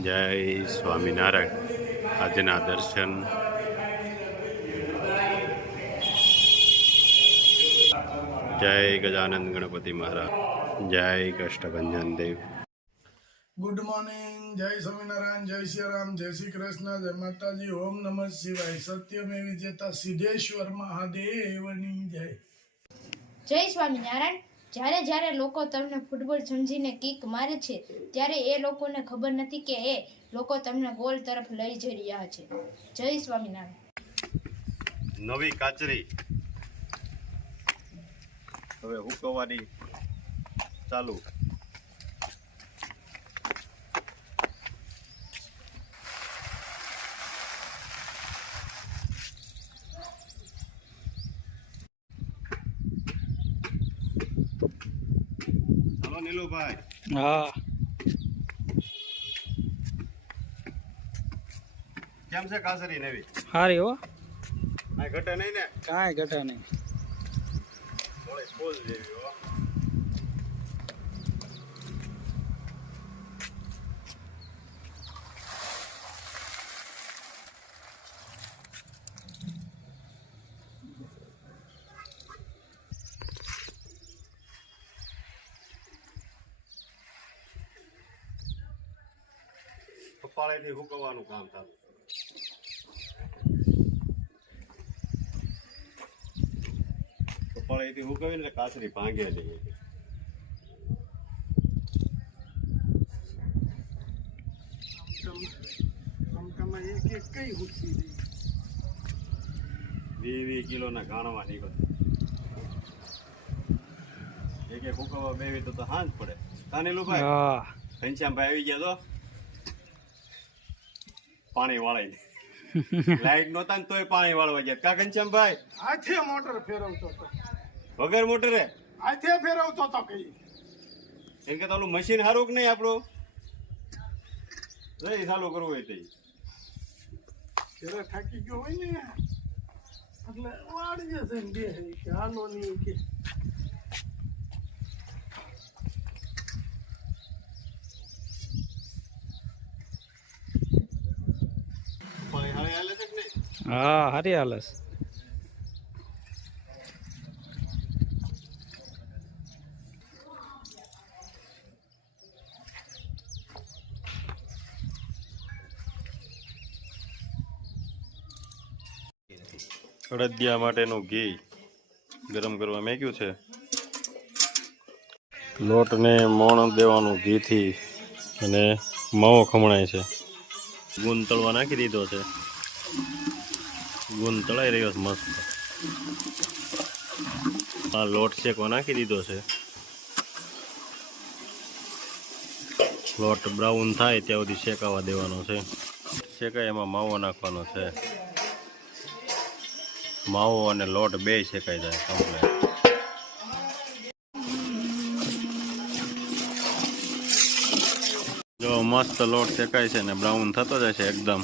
જય સ્વામિનારાયણ। આજના દર્શન જય ગજાનંદ ગણપતિ મહારાજ, જય કષ્ટભંજન દેવ। ગુડ મોર્નિંગ, જય સ્વામિનારાયણ, જય શ્રી રામ, જય શ્રી કૃષ્ણ, જય માતાજી, ઓમ નમઃ શિવાય, સત્યમેવ જયતા, સિદ્ધેશ્વર મહાદેવની જય। જય સ્વામિનારાયણ। જ્યારે જ્યારે લોકો તમને ફૂટબોલ સમજીને કિક મારે છે ત્યારે એ લોકોને ખબર નથી કે એ લોકો તમને ગોલ તરફ લઈ જઈ રહ્યા છે। જય સ્વામિનારાયણ। નવી કાચરી હવે હુકવવાની ચાલુ। હલો નીલુભાઈ। હા, કેમ છે કાચરી નવી? હારી હો, આ ઘટે નહીં ને? કાંઈ ઘટે નહીં। થોડી ફૂલ જેવી હો। કપાળેથી હુકવવાનું કામ ચાલુ। કપાળેથી હુકવીને એટલે કાચરી ભાંગે નહીં। એક એક કઈ હુકવી દે, 20 કિલોના ગાણવા નીકળે। એક એક હુકવવા બેવી તો હાંજ પડે। કાનેલુભાઈ, હા, ઘનશ્યામભાઈ આવી ગયા તો પાણી વાળાઈ લાઈટ નહોતા ને તોય પાણી વાળવા ગયા। કા ઘનશ્યામભાઈ? હાથે મોટર ફેરવતો હતો, વગર મોટરે હાથે ફેરવતો હતો કઈ। એમ કે તાલું મશીન સારું કે નહીં આપણું? નહીં ચાલુ કરવું હોય તે ત્યારે થાકી ગયો હોય ને એટલે વાળી જશે ને બે કે હાલો નહીં કે પાણી હારે હાલે છે કે નહીં? હા, હારી હાલે છે। અડદિયા માટેનું ઘી ગરમ કરવા મેક્યું છે। લોટને મોણ દેવાનું ઘીથી અને માવો ખમણાય છે। ગુંદ તળવા નાખી દીધો છે। ગુંદ તળાઈ રહ્યો છે મસ્ત। આ લોટ શેકવા નાખી દીધો છે। લોટ બ્રાઉન થાય ત્યાં સુધી શેકાવા દેવાનો છે। શેકાય એમાં માવો નાખવાનો છે। માવો અને લોટ બે શેકાઈ જાય કમ્પ્લીટ। જો મસ્ત લોટ શેકાય છે ને બ્રાઉન થતો જાય છે એકદમ।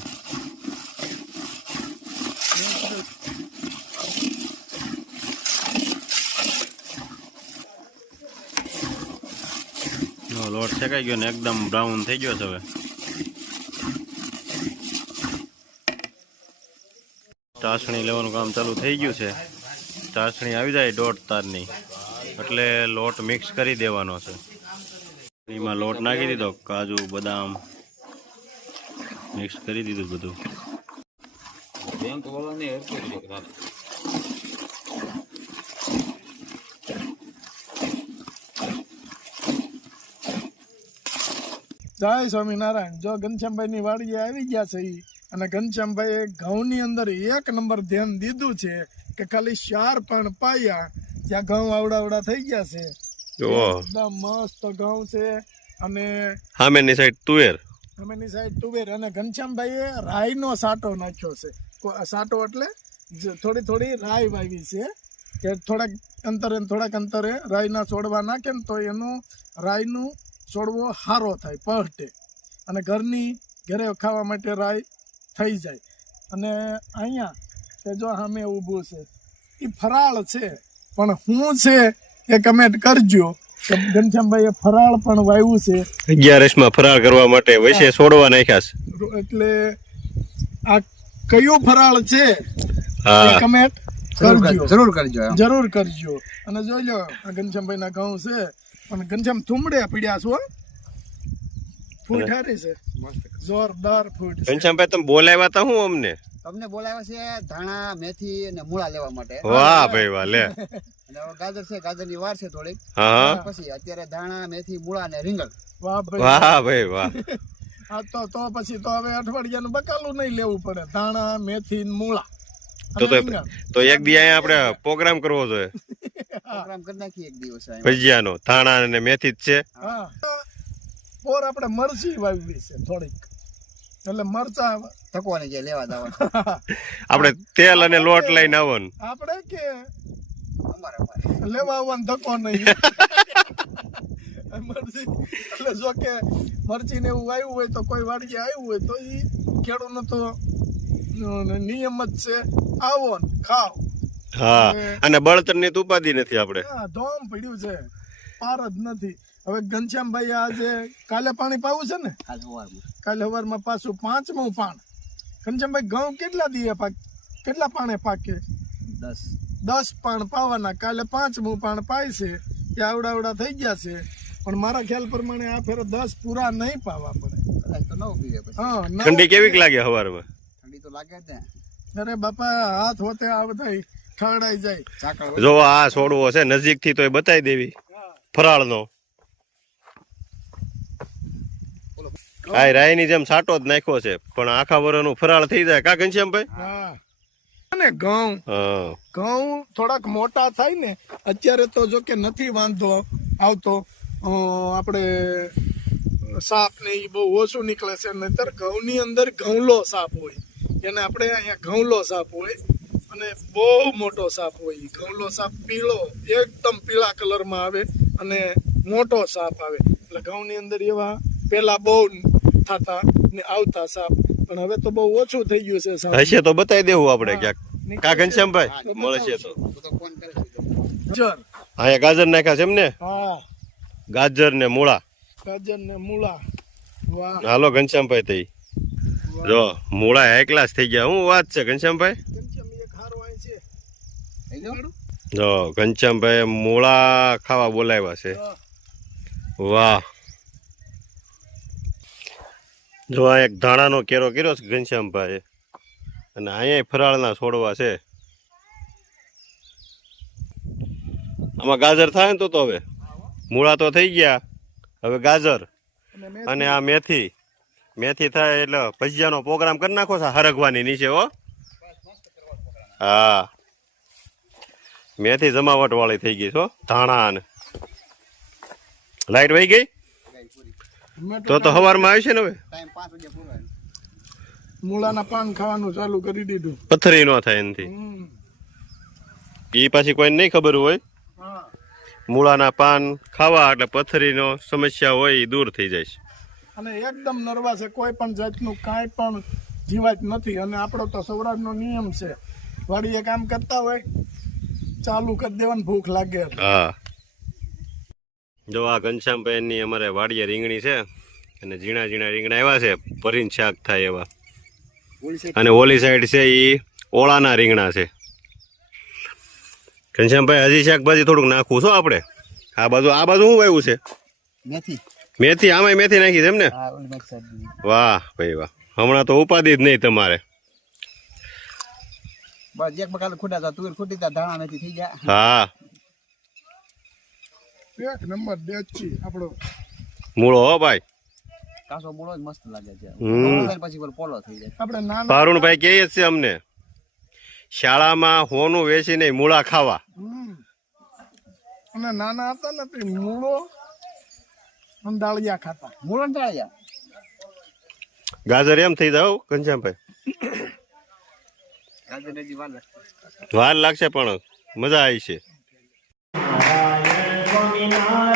લોટ શેકાઈ ગયો ને એકદમ બ્રાઉન થઈ ગયો છે। હવે ચાસણી લેવાનું કામ ચાલુ થઈ ગયું છે। ચાસણી આવી જાય 1.5 તારની એટલે લોટ મિક્સ કરી દેવાનો છે। એમાં લોટ નાખી દીધો, કાજુ બદામ મિક્સ કરી દીધું બધું। જય સ્વામિનારાયણ। જો ઘનશ્યામભાઈ ની વાડીએ આવી ગયા છે ઈ, અને ઘનશ્યામભાઈએ ઘઉંની અંદર 1 નંબર ધ્યાન દીધું છે કે ખાલી 4 પણ પાયા ત્યાં ઘઉં આવડા થઈ ગયા છે। એકદમ મસ્ત ઘઉં છે અને સામેની સાઈડ તુવેર, સામેની સાઈડ તુવેર, અને ઘનશ્યામભાઈએ રાઈનો સાટો નાખ્યો છે। સાટો એટલે થોડી રાઈ વાવી છે કે થોડાક અંતરે રાઈના છોડવા નાખે ને તો એનું રાઈનું છોડવો સારો થાય પહટે, અને ઘરે ખાવા માટે રાઈ થઈ જાય। અને અહીંયા કે જો સામે ઊભું છે એ ફરાળ છે, પણ શું છે એ કમેન્ટ કરજો તો ઘનશ્યામભાઈએ ફરાળ પણ વાવ્યું છે 11 ફરાળ કરવા માટે વૈસે છોડવા નાખ્યા છે. એટલે આ કયું ફરાળ છે હા કમેન્ટ જરૂર કરજો જરૂર કરજો. અને જોઈ લો આ ઘનશ્યામભાઈ ના ઘઉં છે પણ ઘનશ્યામ થુમડે પીડ્યા છો ફૂટ હારી છે જોરદાર ફૂટ છે. ઘનશ્યામભાઈ તમે બોલાવ્યા તા હું અમને? તમને બોલાવ્યા છે ધાણા મેથી અને મૂળા લેવા માટે. વાહ ભાઈ વાહ લે. અને હવે ગાજર છે, ગાજરની વાર છે થોડીક. હા પછી અત્યારે ધાણા મેથી મૂળા અને રીંગણ. વાહ ભાઈ વાહ ભાઈ વાહ. આ તો પછી તો હવે અઠવાડિયાનું બકાલું નહીં લેવું પડે. ધાણા મેથી ને મૂળા તો અને રીંગણ. તો એક દી અહીંયા આપણે પ્રોગ્રામ કરવો જોઈએ પ્રોગ્રામ કરી નાખીએ એક દિવસ અહીંયા. ભજીયાનો. ધાણા અને મેથી જ છે. હા ઓર આપણે મરચી વાવી છે થોડીક એટલે મરચા થકવાની જે લેવા દાવા આપણે તેલ અને લોટ લઈને આવવાનું. આપણે કે અમારે લેવા આવવાનું ધક્કો નહીં મરચી એટલે જો કે મરચી ને એવું વાવ્યું હોય તો કોઈ વાડીએ આવ્યું હોય તો એ ખેડૂતનો તો નિયમ જ છે આવો ને ખાઓ. હા અને બળતણની તો ઉપાધિ નથી આપણે. હા ધોમ પડ્યું છે પાર જ નથી. હવે ઘનશ્યામભાઈ આજે કાલે પાણી પાવું છે ને હાલ સવારમાં કાલે સવારમાં પાછું 5મું પાણ. ઘનશ્યામભાઈ ઘઉં કેટલા દીએ કેટલા પાણે પાકે? 10 પાણ પાવાના. કાલે 5મું પાણ પાય છે તે આવડા થઈ ગયા છે પણ મારા ખ્યાલ પ્રમાણે આ ફેર 10 પૂરા નહીં પાવા પડે. કદાચ તો નવ પીવે પછી. હા ઠંડી કેવીક લાગે સવારમાં? ઠંડી તો લાગે જ ને. અરે બાપા હાથ હોતે આ બધા ઠરડાઈ જાય. ઝાકળ જો આ છોડવો છે નજીક થી તો એ બતાવી દેવી ફરાળનો. આ રાયની જેમ સાટો જ નાખ્યો છે પણ આખા વરનું ફરાળ થઈ જાય કા ઘનશ્યામભાઈ? હા અને ઘઉં હા ઘઉં થોડાક મોટા થાય ને અત્યારે તો જો કે નથી વાંધો આવતો. આપણે સાપ ને એ બહુ ઓછું નીકળે છે નહીતર ઘઉંની અંદર ઘઉંલો સાપ હોય એને આપણે અહીંયા ઘઉંલો સાપ હોય અને બહુ મોટો સાપ હોય. ઘઉંલો સાપ પીળો એકદમ પીળા કલરમાં આવે અને મોટો સાપ આવે એટલે ઘઉંની અંદર એવા પેલા બહુ થતા ને આવતા સાપ પણ હવે તો બહુ ઓછું થઈ ગયું છે સાપ. હશે તો બતાવી દેવું આપણે ક્યાંક કા ઘનશ્યામભાઈ મળશે તો. તો ફોન કરે છે. ગાજર અહીંયા ગાજર નાખ્યા છે એમ ને? હા ગાજર ને મૂળા. ગાજર ને મૂળા. વાહ હાલો ઘનશ્યામભાઈ તઈ જો મૂળા હાઈ ક્લાસ થઈ ગયા. હું વાત છે ઘનશ્યામભાઈ? ઘનશ્યામ એક હારો અહીં છે. થઈ ગયું? જો ઘનશ્યામભાઈ મૂળા ખાવા બોલાવ્યા છે. વાહ જો આ એક ધાણાનો કેરો કર્યો છે ઘનશ્યામભાઈ અને અહીંયા ફરાળના છોડવા છે. આમાં ગાજર થાય ને તો હવે મૂળા તો થઈ ગયા હવે ગાજર અને આ મેથી થાય એટલે ભજીયાનો પ્રોગ્રામ કરી નાખો છે હરગવાની નીચે હો. હા મેથી જમાવટ વાળી થઈ ગઈ છો. ધાણા અને લાઈટ વહી ગઈ તો સવારમાં આવશે ને હવે ટાઈમ 5 વાગે પૂરો. મૂળાના પાન ખાવાનું ચાલુ કરી દીધું. પથ્થરી ન થાય એનાથી. એ પાછી કોઈને નહીં ખબર હોય. હા મૂળાના પાન ખાવા એટલે પથ્થરીનો સમસ્યા હોય એ દૂર થઈ જાય છે. અને એકદમ નરવા છે કોઈ પણ જાતનું કાંઈ પણ જીવાત નથી. અને આપણો તો સૌરાષ્ટ્રનો નિયમ છે વાડીએ કામ કરતા હોય ચાલુ કરી દેવાની ભૂખ લાગે. હા જો આ ઘનશ્યામભાઈની અમારે વાડીએ રીંગણી છે અને ઝીણા રીંગણા આવ્યા છે ભરીને શાક થાય એવા. અને ઓલી સાઈડ છે એ ઓળાના રીંગણા છે. ઘનશ્યામભાઈ હજી શાકભાજી થોડુંક નાખવું છો આપણે. આ બાજુ શું વાવ્યું છે? મેથી. મેથી. આમાંય મેથી નાખી છે એમ ને? હા ઓલી બેક સાઈડ. વાહ ભાઈ વાહ. હમણાં તો ઉપાધિ જ નહીં તમારે. બસ એક બકાલ ખૂટા હતા તુવેર ખૂટી હતા ધાણા મેથી થઈ ગયા. હા એક નંબર દેચી આપણો મૂળો હો ભાઈ. કાસો મૂળો જ મસ્ત લાગે છે. હમ. પછી પોલો થઈ જાય. આપણે નાના પારુણભાઈ કહે છે અમને શાળામાં હોનું વેચીને મૂળા ખાવા. અને નાના હતા ને તે મૂળો અને દાળિયા ખાતા. મૂળો ને ટાળ્યા. ગાજર એમ થઈ જાવ ઘનશ્યામભાઈ? ગાજર હજી વાર લાગશે. વાર લાગશે પણ મજા આવી છે. સ્વામિનારાયણ